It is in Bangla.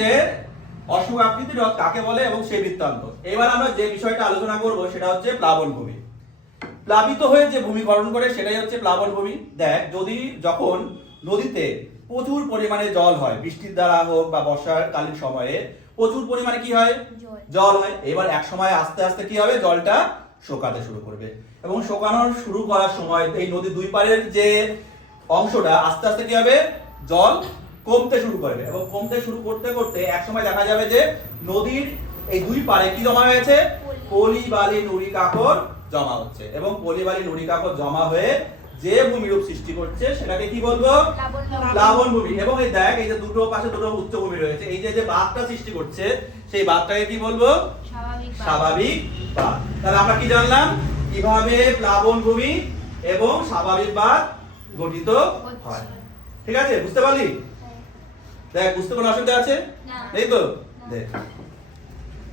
যে অশুভ আকৃতির হ্রদ কাকে বলে এবং সেই বৃত্তান্ত। এবার আমরা যে বিষয়টা আলোচনা করব সেটা হচ্ছে প্লাবনভূমি। প্লাবিত হয়ে যে ভূমি গঠন করে সেটাই হচ্ছে প্লাবনভূমি। দেখ, যখন নদীতে প্রচুর পরিমাণে জল হয়, বৃষ্টির দ্বারা হোক বা বর্ষাকালীন সময়ে প্রচুর পরিমাণে কি হয়, জল হয়। এবার এক সময় আস্তে আস্তে কি হবে, জলটা শুকাতে শুরু করবে এবং শুকানোর শুরু করার সময় এই নদীর দুই পাড়ের যে অংশটা আস্তে আস্তে কি হবে, জল কমতে শুরু করবে এবং কমতে শুরু করতে করতে এক সময় দেখা যাবে যে নদীর এই দুই পাড়ে কি জমা হয়েছে, পলি বালি নুড়ি কাকর জমা হচ্ছে এবং পলি বালি নুড়ি কাকর জমা হয়ে যে ভূমিরূপ সৃষ্টি করছে সেটাকে কি বলবো, প্লাবনভূমি। এবং এই দেখ, এই যে দুটো পাশে দুটো উচ্চভূমি রয়েছে, এই যে যে বাঁধটা সৃষ্টি করছে সেই বাঁধটাকে কি বলবো, স্বাভাবিক বাঁধ। তাহলে আমরা কি জানলাম, কিভাবে প্লাবনভূমি এবং স্বাভাবিক বাঁধ গঠিত হয়। ঠিক আছে, বুঝতে পারলি? দেখ, বুঝতে কোনো অসুবিধা আছে? নেই তো? দেখ।